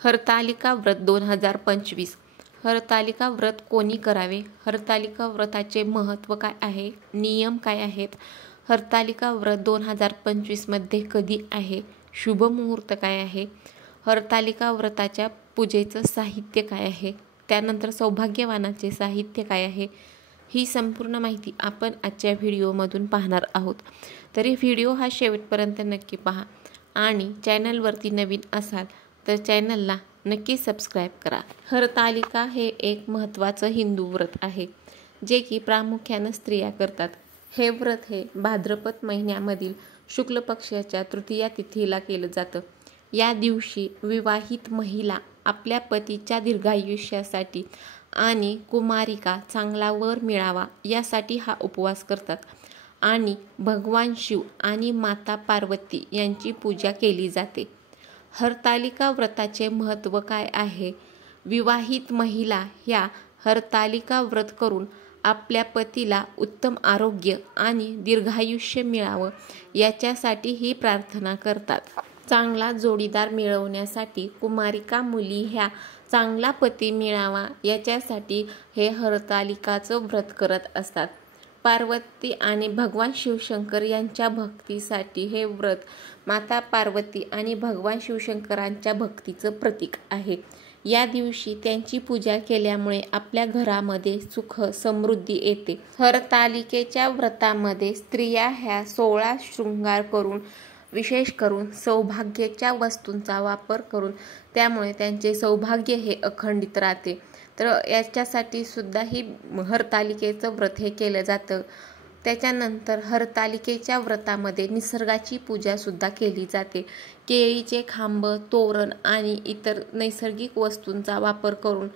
हरतालिका व्रत 2025. हरतालिका व्रत कोणी करावे? हरतालिका व्रताचे महत्त्व काय आहे? नियम काय आहेत? हरतालिका व्रत 2025 मध्ये कधी आहे? शुभ मुहूर्त काय आहे? हरतालिका व्रताच्या पूजेचं साहित्य काय आहे? त्यानंतर सौभाग्यवानाचे साहित्य काय आहे? ही संपूर्ण माहिती आपण आजच्या व्हिडिओमधून पाहणार आहोत. तरी व्हिडिओ हा शेवटपर्यंत नक्की पहा आणि चॅनलवरती नवीन असाल तर चॅनलला नक्की सबस्क्राईब करा. हरतालिका हे एक महत्त्वाचं हिंदू व्रत आहे जे की प्रामुख्याने स्त्रिया करतात. हे व्रत हे भाद्रपद महिन्यामधील शुक्ल पक्षाच्या तृतीया तिथीला केलं जातं. या दिवशी विवाहित महिला आपल्या पतीच्या दीर्घायुष्यासाठी आणि कुमारिका चांगला वर मिळावा यासाठी हा उपवास करतात आणि भगवान शिव आणि माता पार्वती यांची पूजा केली जाते. हरतालिका व्रताचे महत्त्व काय आहे? विवाहित महिला ह्या हरतालिका व्रत करून आपल्या पतीला उत्तम आरोग्य आणि दीर्घायुष्य मिळावं याच्यासाठी ही प्रार्थना करतात. चांगला जोडीदार मिळवण्यासाठी कुमारिका मुली ह्या चांगला पती मिळावा याच्यासाठी हे हरतालिकाचं व्रत करत असतात. पार्वती आणि भगवान शिवशंकर यांच्या भक्तीसाठी हे व्रत माता पार्वती आणि भगवान शिवशंकरांच्या भक्तीचं प्रतीक आहे. या दिवशी त्यांची पूजा केल्यामुळे आपल्या घरामध्ये सुख समृद्धी येते. हरतालिकेच्या व्रतामध्ये स्त्रिया ह्या 16 शृंगार करून विशेष करून सौभाग्याच्या वस्तूंचा वापर करून त्यामुळे त्यांचे सौभाग्य हे अखंडित राहते. तर याच्यासाठी सुद्धा ही हरतालिकेचं व्रत हे केलं जातं. त्याच्यानंतर हरतालिकेच्या व्रतामध्ये निसर्गाची पूजा सुद्धा केली जाते. केळीचे खांब, तोरण आणि इतर नैसर्गिक वस्तूंचा वापर करून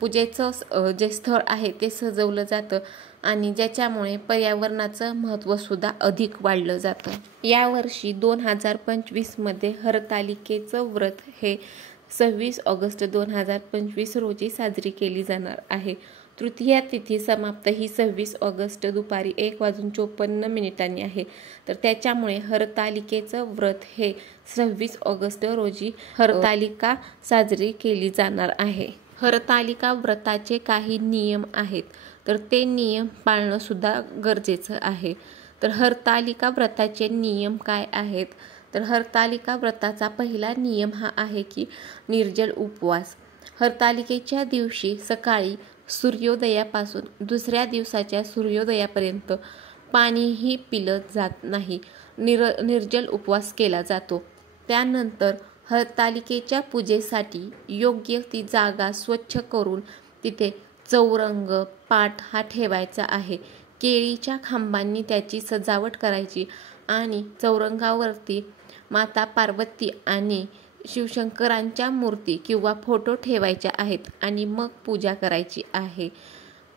पूजेचं जे स्थळ आहे ते सजवलं जातं आणि ज्याच्यामुळे पर्यावरणाचं महत्त्व सुद्धा अधिक वाढलं जातं. यावर्षी 2025 मध्ये हरतालिकेचं व्रत हे 26 ऑगस्ट 2025 रोजी साजरी केली जाणार आहे. तृतीया तिथी समाप्त ही 26 ऑगस्ट दुपारी 1:54 आहे. तर त्याच्यामुळे हरतालिकेचं व्रत हे 26 ऑगस्ट रोजी हरतालिका साजरी केली जाणार आहे. हरतालिका व्रताचे काही नियम आहेत तर ते नियम पाळणं सुद्धा गरजेचं आहे. तर हरतालिका व्रताचे नियम काय आहेत? तर हरतालिका व्रताचा पहिला नियम हा आहे की निर्जल उपवास. हरतालिकेच्या दिवशी सकाळी सूर्योदयापासून दुसऱ्या दिवसाच्या सूर्योदयापर्यंत पाणीही पिलं जात नाही. निर्जल उपवास केला जातो. त्यानंतर हरतालिकेच्या पूजेसाठी योग्य ती जागा स्वच्छ करून तिथे चौरंग, पाट हा ठेवायचा आहे. केळीच्या खांबांनी त्याची सजावट करायची आणि चौरंगावरती माता पार्वती आणि शिवशंकरांच्या मूर्ती किंवा फोटो ठेवायच्या आहेत आणि मग पूजा करायची आहे.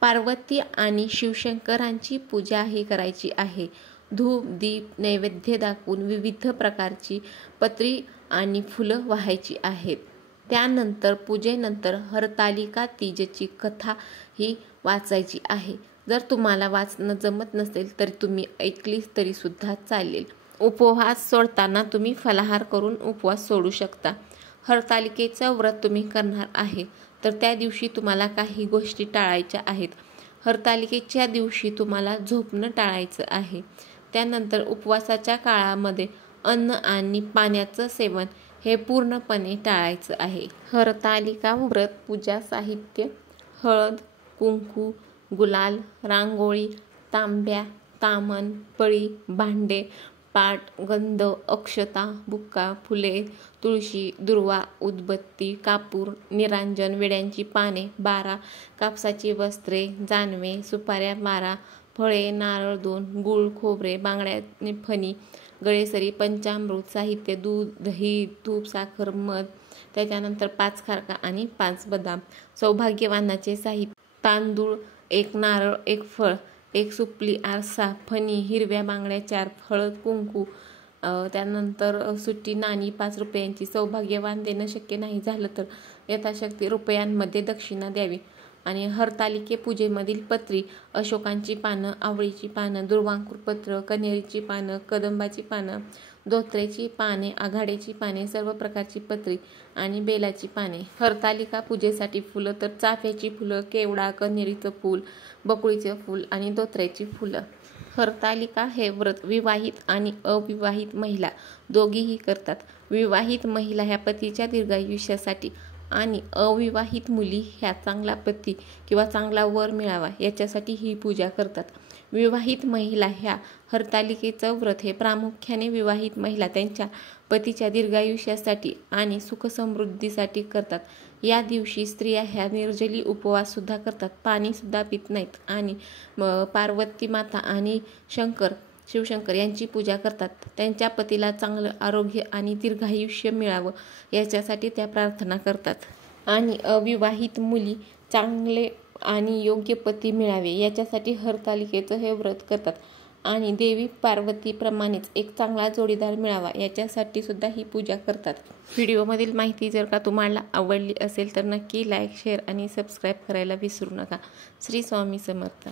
पार्वती आणि शिवशंकरांची पूजाही करायची आहे. धूप, दीप, नैवेद्य दाखवून विविध प्रकारची पत्री आणि फुलं वाहायची आहेत. त्यानंतर पूजेनंतर हरतालिका तीजची कथा ही वाचायची आहे. जर तुम्हाला वाचणं जमत नसेल तर तुम्ही ऐकली तरी सुद्धा चालेल. उपवास सोडताना तुम्ही फलाहार करून उपवास सोडू शकता. हरतालिकेचं व्रत तुम्ही करणार आहे तर त्या दिवशी तुम्हाला काही गोष्टी टाळायच्या आहेत. हरतालिकेच्या दिवशी तुम्हाला झोपणं टाळायचं आहे. त्यानंतर उपवासाच्या काळामध्ये अन्न आणि पाण्याचं सेवन हे पूर्णपणे टाळायचं आहे. हरतालिका व्रत पूजा साहित्य: हळद, कुंकू, गुलाल, रांगोळी, तांब्या, तामण, पळी, भांडे, पाट, गंध, अक्षता, बुक्का, फुले, तुळशी, दुर्वा, उदबत्ती, कापूर, निरांजन, विड्यांची पाने 12, कापसाची वस्त्रे, जानवे, सुपाऱ्या 12, फळे, नारळ 2, गूळ, खोबरे, बांगड्या, फणी, गळेसरी, पंचामृत साहित्य: दूध, दही, तूप, साखर, मध, त्याच्यानंतर 5 खारका आणि 5 बदाम. सौभाग्यवानाचे साहित्य: तांदूळ 1, नारळ 1, फळ 1, सुपली, आरसा, फणी, हिरव्या बांगड्या 4, हळद, कुंकू, त्यानंतर सुट्टी नाणी 5 रुपयांची. सौभाग्यवान देणं शक्य नाही झालं तर यथाशक्ती रुपयांमध्ये दक्षिणा द्यावी. आणि हरतालिके पूजेमधील पत्री अशोकांची पानं, आवळीची पानं, दुर्वांकुर पत्र, कण्हेरीची पानं, कदंबाची पानं, धोत्रेची पाने, आघाडीची पाने, सर्व प्रकारची पत्री आणि बेलाची पाने. हरतालिका पूजेसाठी फुलं तर चाफ्याची फुलं, केवडा, कण्हेरीचं फूल, बकुळीचं फूल आणि धोत्र्याची फुलं. हरतालिका हे व्रत विवाहित आणि अविवाहित महिला दोघीही करतात. विवाहित महिला ह्या पतीच्या दीर्घायुष्यासाठी आणि अविवाहित मुली ह्या चांगला पती किंवा चांगला वर मिळावा याच्यासाठी ही पूजा करतात. विवाहित महिला ह्या हरतालिकेचं व्रत हे प्रामुख्याने विवाहित महिला त्यांच्या पतीच्या दीर्घायुष्यासाठी आणि सुखसमृद्धीसाठी करतात. या दिवशी स्त्रिया ह्या निर्जली उपवास सुद्धा करतात, पाणी सुद्धा पित नाहीत आणि पार्वती माता आणि शिवशंकर यांची पूजा करतात. त्यांच्या पतीला चांगलं आरोग्य आणि दीर्घायुष्य मिळावं याच्यासाठी त्या प्रार्थना करतात. आणि अविवाहित मुली चांगले आणि योग्य पती मिळावे याच्यासाठी हरतालिकेचं हे व्रत करतात. आणि देवी पार्वतीप्रमाणेच एक चांगला जोडीदार मिळावा याच्यासाठी सुद्धा ही पूजा करतात. व्हिडिओमधील माहिती जर का तुम्हाला आवडली असेल तर नक्की लाईक, शेअर आणि सबस्क्राईब करायला विसरू नका. श्री स्वामी समर्थ.